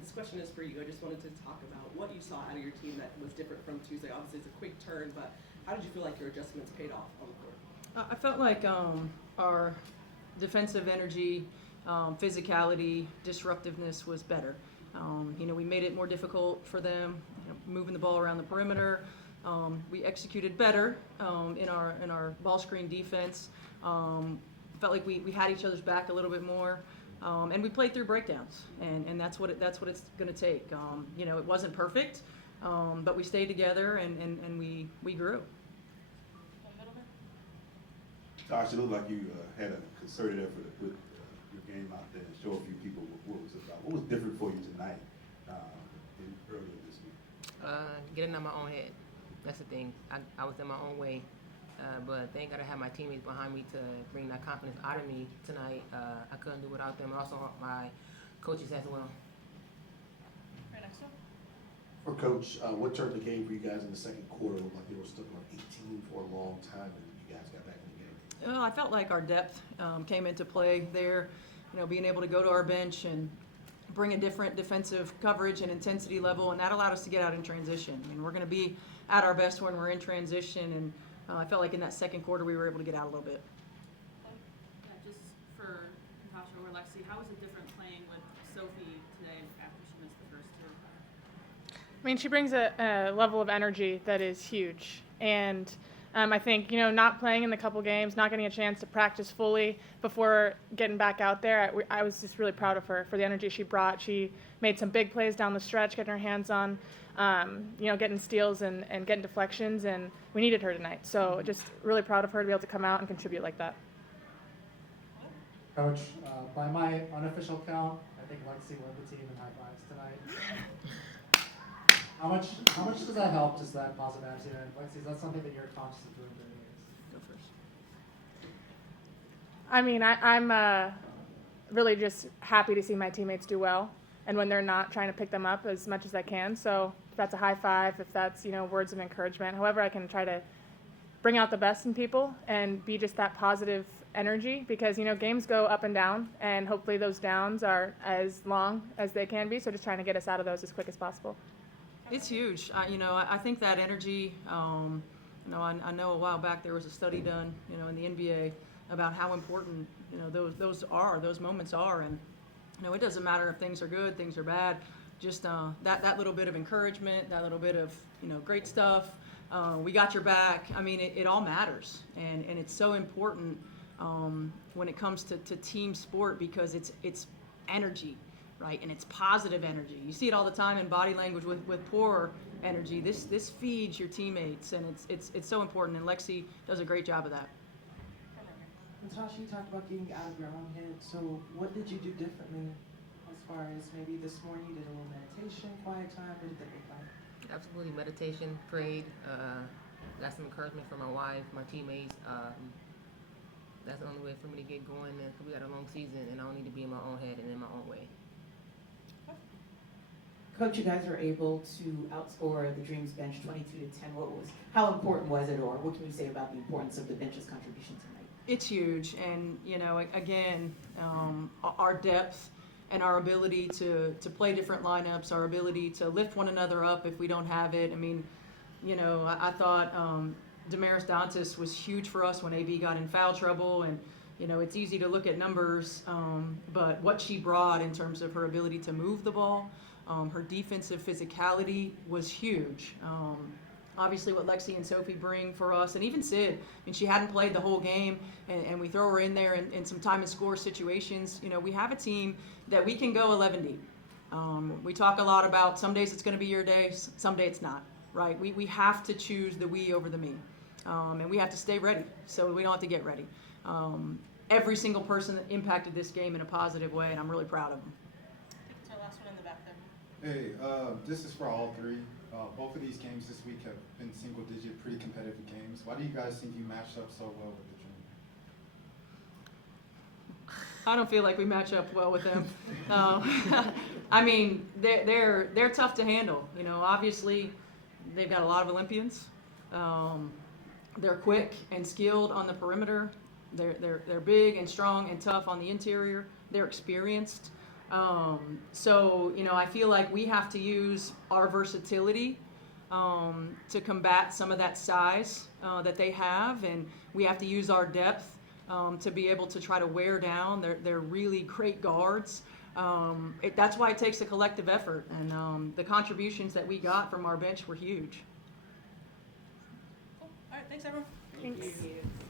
This question is for you. I just wanted to talk about what you saw out of your team that was different from Tuesday. Obviously, it's a quick turn, but how did you feel like your adjustments paid off on the court? I felt like our defensive energy, physicality, disruptiveness was better. We made it more difficult for them, moving the ball around the perimeter. We executed better in our ball screen defense. Felt like we had each other's back a little bit more, and we played through breakdowns, and that's what it's going to take. It wasn't perfect, but we stayed together and we grew. Tasha, it looked like you had a concerted effort to put your game out there and show a few people what it was about. What was different for you tonight earlier this week? Getting out my own head. That's the thing. I was in my own way, but thank God I had my teammates behind me to bring that confidence out of me tonight. I couldn't do without them, and also my coaches as well. Right next up. For Coach, what turned the game for you guys in the second quarter? It looked like they were stuck on 18 for a long time, and you guys got back in the game. Well, I felt like our depth came into play there. Being able to go to our bench and bring a different defensive coverage and intensity level, and that allowed us to get out in transition. We're going to be at our best when we're in transition, and I felt like in that second quarter we were able to get out a little bit. Yeah, just for Natasha or Lexie, how was it different playing with Sophie today after she missed the first two? She brings a level of energy that is huge. And I think, not playing in the couple games, not getting a chance to practice fully before getting back out there, I was just really proud of her for the energy she brought. She made some big plays down the stretch, getting her hands on, getting steals and getting deflections, and we needed her tonight. So just really proud of her to be able to come out and contribute like that. Coach, by my unofficial count, I think Lexie led the team in high fives tonight. How much does that help, just that positive attitude? And Lexie, is that something that you're conscious of doing during the games? Go first. I'm really just happy to see my teammates do well, and when they're not, trying to pick them up as much as I can. So if that's a high five, if that's words of encouragement, however I can try to bring out the best in people and be just that positive energy, because games go up and down, and hopefully those downs are as long as they can be. So just trying to get us out of those as quick as possible. It's huge. I think that energy, I know a while back there was a study done, in the NBA about how important, those moments are. And, it doesn't matter if things are good, things are bad, just that little bit of encouragement, that little bit of, great stuff. We got your back. It all matters. And it's so important when it comes to team sport, because it's energy. Right, and it's positive energy. You see it all the time in body language with poor energy. This feeds your teammates, and it's so important. And Lexie does a great job of that. Natasha, you talked about getting out of your own head. So what did you do differently as far as maybe this morning you did a little meditation, quiet time? What did that look like? Absolutely, meditation, prayed, got some encouragement from my wife, my teammates. That's the only way for me to get going. And we got a long season, and I don't need to be in my own head and in my own way. Coach, you guys were able to outscore the Dreams bench 22-10. How important was it, or what can you say about the importance of the bench's contribution tonight? It's huge, and again, our depth and our ability to play different lineups, our ability to lift one another up if we don't have it. I thought Damaris Dantas was huge for us when AB got in foul trouble, and it's easy to look at numbers, but what she brought in terms of her ability to move the ball. Her defensive physicality was huge. Obviously what Lexie and Sophie bring for us, and even Sid, she hadn't played the whole game, and we throw her in there in some time and score situations. We have a team that we can go 11 deep. We talk a lot about some days it's going to be your day, some day it's not, right? We have to choose the we over the me, and we have to stay ready, so we don't have to get ready. Every single person that impacted this game in a positive way, and I'm really proud of them. It's our last one in the back there. Hey, this is for all three. Both of these games this week have been single-digit, pretty competitive games. Why do you guys think you matched up so well with the Dream? I don't feel like we match up well with them. They're tough to handle. Obviously, they've got a lot of Olympians. They're quick and skilled on the perimeter. They're big and strong and tough on the interior. They're experienced. So, you know, I feel like we have to use our versatility to combat some of that size that they have, and we have to use our depth to be able to try to wear down their really great guards. That's why it takes a collective effort, and the contributions that we got from our bench were huge. All right, thanks everyone. Thanks. Thank you.